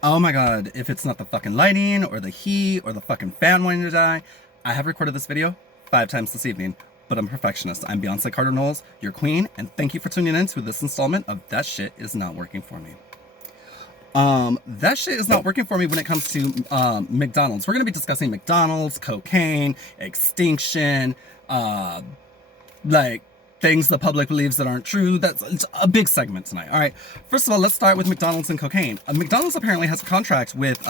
Oh my god, if it's not the fucking lighting or the heat or the fucking fan wanting to die, I have recorded this video 5 times this evening, but I'm a perfectionist. I'm Beyonce Carter Knowles, your queen, and thank you for tuning in to this installment of That Shit Is Not Working For Me. That shit is not working for me when it comes to McDonald's. We're gonna be discussing McDonald's, cocaine, extinction, like things the public believes that aren't true. It's a big segment tonight. All right. First of all, let's start with McDonald's and cocaine. McDonald's apparently has a contract with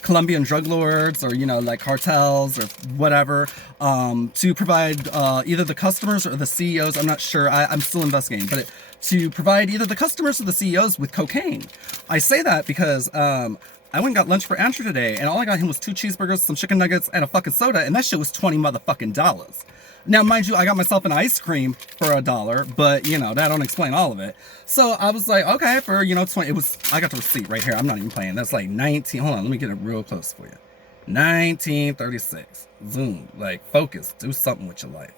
Colombian drug lords or like cartels or whatever to provide either the customers or the CEOs. I'm not sure. I'm still investigating, but to provide either the customers or the CEOs with cocaine. I say that because I went and got lunch for Andrew today, and all I got him was 2 cheeseburgers, some chicken nuggets, and a fucking soda, and that shit was $20 motherfucking dollars. Now, mind you, I got myself an ice cream for $1, but that don't explain all of it. So I was like, okay, for 20, I got the receipt right here. I'm not even playing. That's like 19. Hold on, let me get it real close for you. 1936. Zoom, like focus, do something with your life.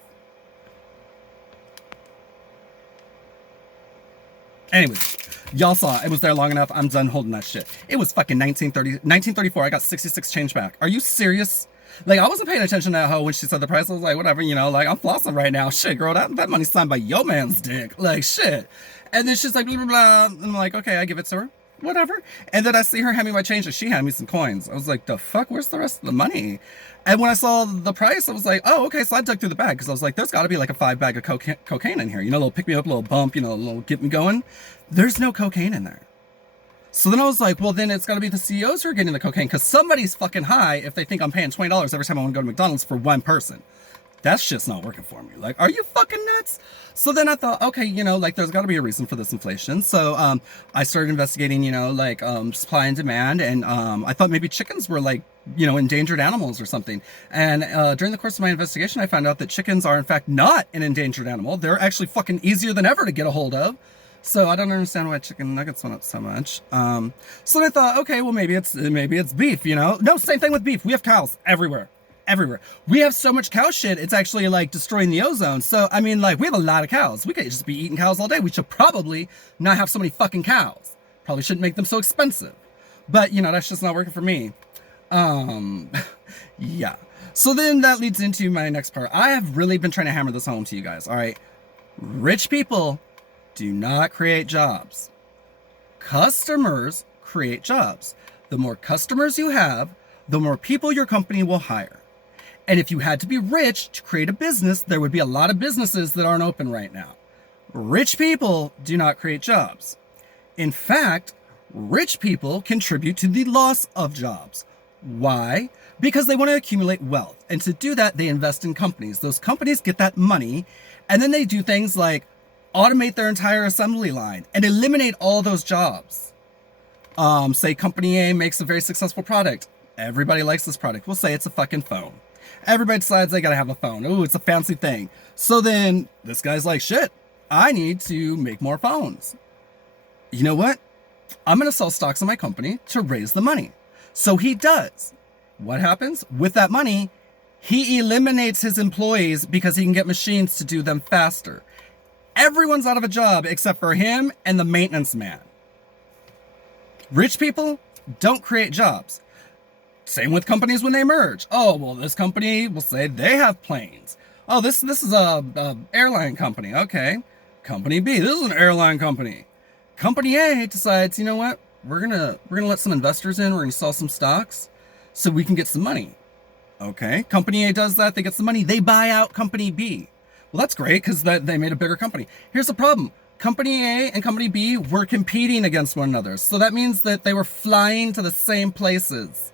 Anyways, y'all saw it was there long enough. I'm done holding that shit. It was fucking 1934. I got 66 change back. Are you serious? Like, I wasn't paying attention to that hoe when she said the price. I was like, whatever, like, I'm flossing right now. Shit, girl, that money's signed by yo man's dick. Like, shit. And then she's like, blah, blah, blah. And I'm like, okay, I give it to her. Whatever. And then I see her hand me my change, and she handed me some coins. I was like, the fuck? Where's the rest of the money? And when I saw the price, I was like, oh, okay. So I dug through the bag, because I was like, there's got to be like a 5 bag of cocaine in here. A little pick me up, a little bump, a little get me going. There's no cocaine in there. So then I was like, well, then it's got to be the CEOs who are getting the cocaine, because somebody's fucking high if they think I'm paying $20 every time I want to go to McDonald's for one person. That shit's not working for me. Like, are you fucking nuts? So then I thought, okay, like, there's got to be a reason for this inflation. So I started investigating, supply and demand, and I thought maybe chickens were like, endangered animals or something. And during the course of my investigation, I found out that chickens are in fact not an endangered animal. They're actually fucking easier than ever to get a hold of. So I don't understand why chicken nuggets went up so much. So then I thought, okay, well, maybe it's beef, No, same thing with beef. We have cows everywhere. We have so much cow shit, it's actually like destroying the ozone. So, I mean, like, we have a lot of cows. We could just be eating cows all day. We should probably not have so many fucking cows. Probably shouldn't make them so expensive. But, that's just not working for me. Yeah. So then that leads into my next part. I have really been trying to hammer this home to you guys, all right? Rich people do not create jobs. Customers create jobs. The more customers you have, the more people your company will hire. And if you had to be rich to create a business, there would be a lot of businesses that aren't open right now. Rich people do not create jobs. In fact, rich people contribute to the loss of jobs. Why? Because they want to accumulate wealth. And to do that, they invest in companies. Those companies get that money, and then they do things like automate their entire assembly line and eliminate all those jobs. Say company A makes a very successful product. Everybody likes this product. We'll say it's a fucking phone. Everybody decides they gotta have a phone. Ooh, it's a fancy thing. So then this guy's like, shit, I need to make more phones. You know what? I'm gonna sell stocks in my company to raise the money. So he does. What happens? With that money, he eliminates his employees because he can get machines to do them faster. Everyone's out of a job except for him and the maintenance man. Rich people don't create jobs. Same with companies when they merge. Oh, well, this company will say they have planes. Oh, this is a airline company. Okay. Company B, this is an airline company. Company A decides, you know what? We're gonna let some investors in. We're gonna sell some stocks so we can get some money. Okay. Company A does that. They get some money. They buy out Company B. Well, that's great because they made a bigger company. Here's the problem. Company A and Company B were competing against one another. So that means that they were flying to the same places.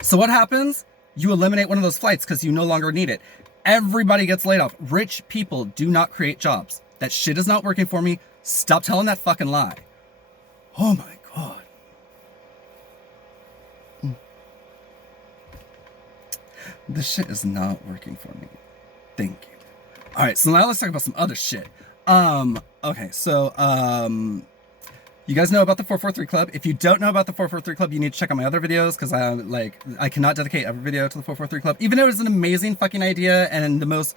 So what happens? You eliminate one of those flights because you no longer need it. Everybody gets laid off. Rich people do not create jobs. That shit is not working for me. Stop telling that fucking lie. Oh my God. This shit is not working for me. Thank you. All right, so now let's talk about some other shit. Okay, so, you guys know about the 443 Club. If you don't know about the 443 Club, you need to check out my other videos, because I cannot dedicate every video to the 443 Club, even though it was an amazing fucking idea and the most,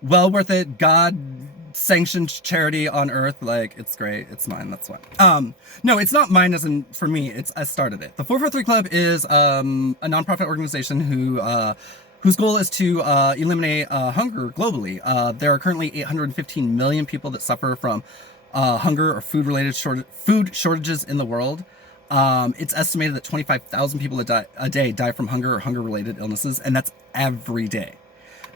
well worth it, God sanctioned charity on earth. Like, it's great. It's mine. That's why. No, it's not mine as in for me. I started it. The 443 Club is a nonprofit organization whose goal is to eliminate hunger globally. There are currently 815 million people that suffer from hunger or food shortages in the world. It's estimated that 25,000 people a day die from hunger or hunger-related illnesses, and that's every day.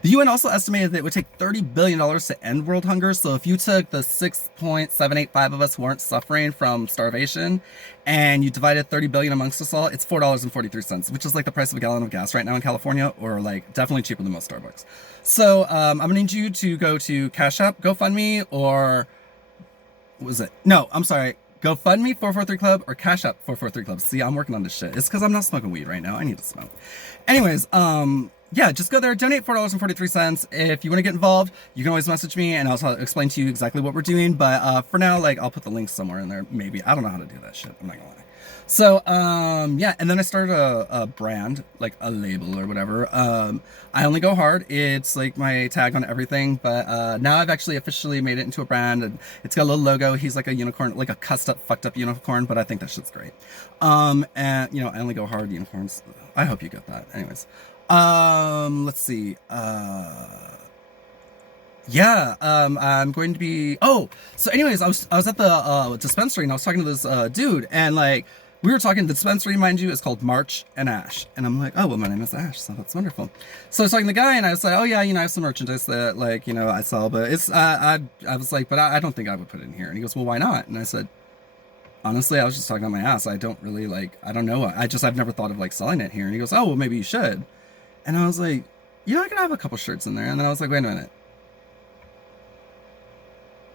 The UN also estimated that it would take $30 billion to end world hunger. So if you took the 6.785 of us who aren't suffering from starvation and you divided 30 billion amongst us all, it's $4.43, which is like the price of a gallon of gas right now in California, or like definitely cheaper than most Starbucks. So I'm gonna need you to go to Cash App, GoFundMe, or what was it? No, I'm sorry. GoFundMe 443 Club or Cash App 443 Club. See, I'm working on this shit. It's because I'm not smoking weed right now. I need to smoke. Anyways, yeah, just go there, donate $4.43. If you want to get involved, you can always message me and I'll explain to you exactly what we're doing. But for now, like, I'll put the links somewhere in there. Maybe. I don't know how to do that shit. I'm not gonna lie. So, yeah, and then I started a brand, like a label or whatever. Ionlygohard. It's like my tag on everything. But now I've actually officially made it into a brand, and it's got a little logo. He's like a unicorn, like a cussed up, fucked up unicorn, but I think that shit's great. And, you know, Ionlygohard unicorns. I hope you get that. Anyways. Let's see. Yeah, I'm going to be, so anyways, I was at the, dispensary, and I was talking to this, dude, and like, we were talking, the dispensary, mind you, is called March and Ash, and I'm like, oh, well, my name is Ash, so that's wonderful. So I was talking to the guy, and I was like, oh yeah, you know, I have some merchandise that, like, you know, I sell, but it's, I was like, but I don't think I would put it in here, and he goes, well, why not? And I said, honestly, I was just talking about my ass, I don't really, like, I don't know, I've never thought of, like, selling it here, and he goes, oh, well, maybe you should. And I was like, you know, I could have a couple shirts in there. And then I was like, wait a minute.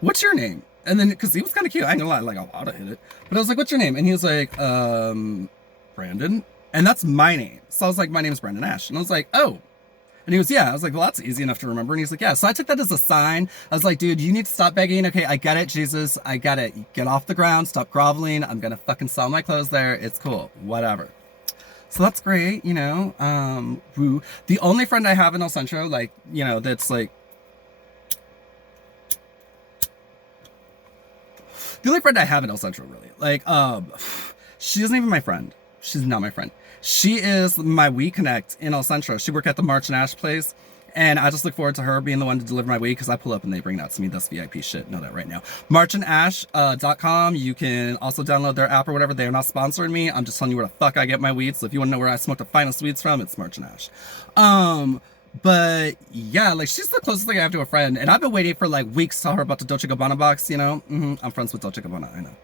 What's your name? And then, because he was kind of cute. I ain't gonna lie, like, I ought to hit it. But I was like, what's your name? And he was like, Brandon. And that's my name. So I was like, my name is Brandon Ash. And I was like, oh. And he was, yeah. I was like, well, that's easy enough to remember. And he's like, yeah. So I took that as a sign. I was like, dude, you need to stop begging. Okay, I get it, Jesus. I get it. Get off the ground. Stop groveling. I'm gonna fucking sell my clothes there. It's cool. Whatever. So that's great, you know, woo. The only friend I have in El Centro, like, you know, that's like, the only friend I have in El Centro, really, like, she isn't even my friend. She's not my friend. She is my weed connect in El Centro. She worked at the March and Ash place. And I just look forward to her being the one to deliver my weed, because I pull up and they bring that to me. That's VIP shit. Know that right now. Marchandash.com. You can also download their app or whatever. They are not sponsoring me. I'm just telling you where the fuck I get my weed. So if you want to know where I smoke the finest weeds from, it's March and Ash. But yeah, like, she's the closest thing I have to a friend. And I've been waiting for like weeks to tell her about the Dolce & Gabbana box, you know? I'm friends with Dolce & Gabbana, I know.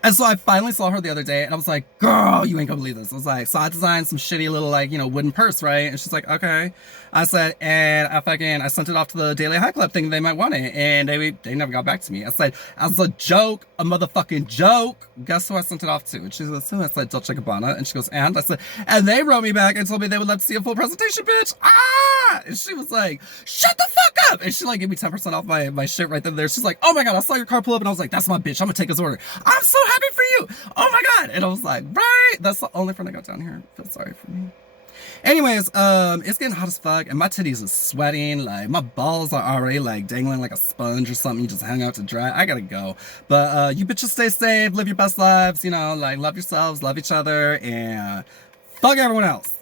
And so I finally saw her the other day, and I was like, girl, you ain't gonna believe this. I was like, so I designed some shitty little, like, you know, wooden purse, right? And she's like, okay. I said, and I sent it off to the Daily High Club thinking they might want it, and they never got back to me. I said, as a joke, a motherfucking joke, guess who I sent it off to? And she goes, so I said, Dolce & Gabbana. And she goes, and? I said, and they wrote me back and told me they would love to see a full presentation, bitch. Ah! And she was like, shut the fuck up! And she, like, gave me 10% off my shit right then and there. She's like, oh my god, I saw your car pull up, and I was like, that's my bitch, I'm gonna take his order. I'm so happy for you! Oh my god! And I was like, right! That's the only friend I got down here. Feel sorry for me. Anyways, it's getting hot as fuck, and my titties are sweating, like, my balls are already, like, dangling like a sponge or something. You just hang out to dry. I gotta go. But, you bitches stay safe, live your best lives, you know, like, love yourselves, love each other, and fuck everyone else.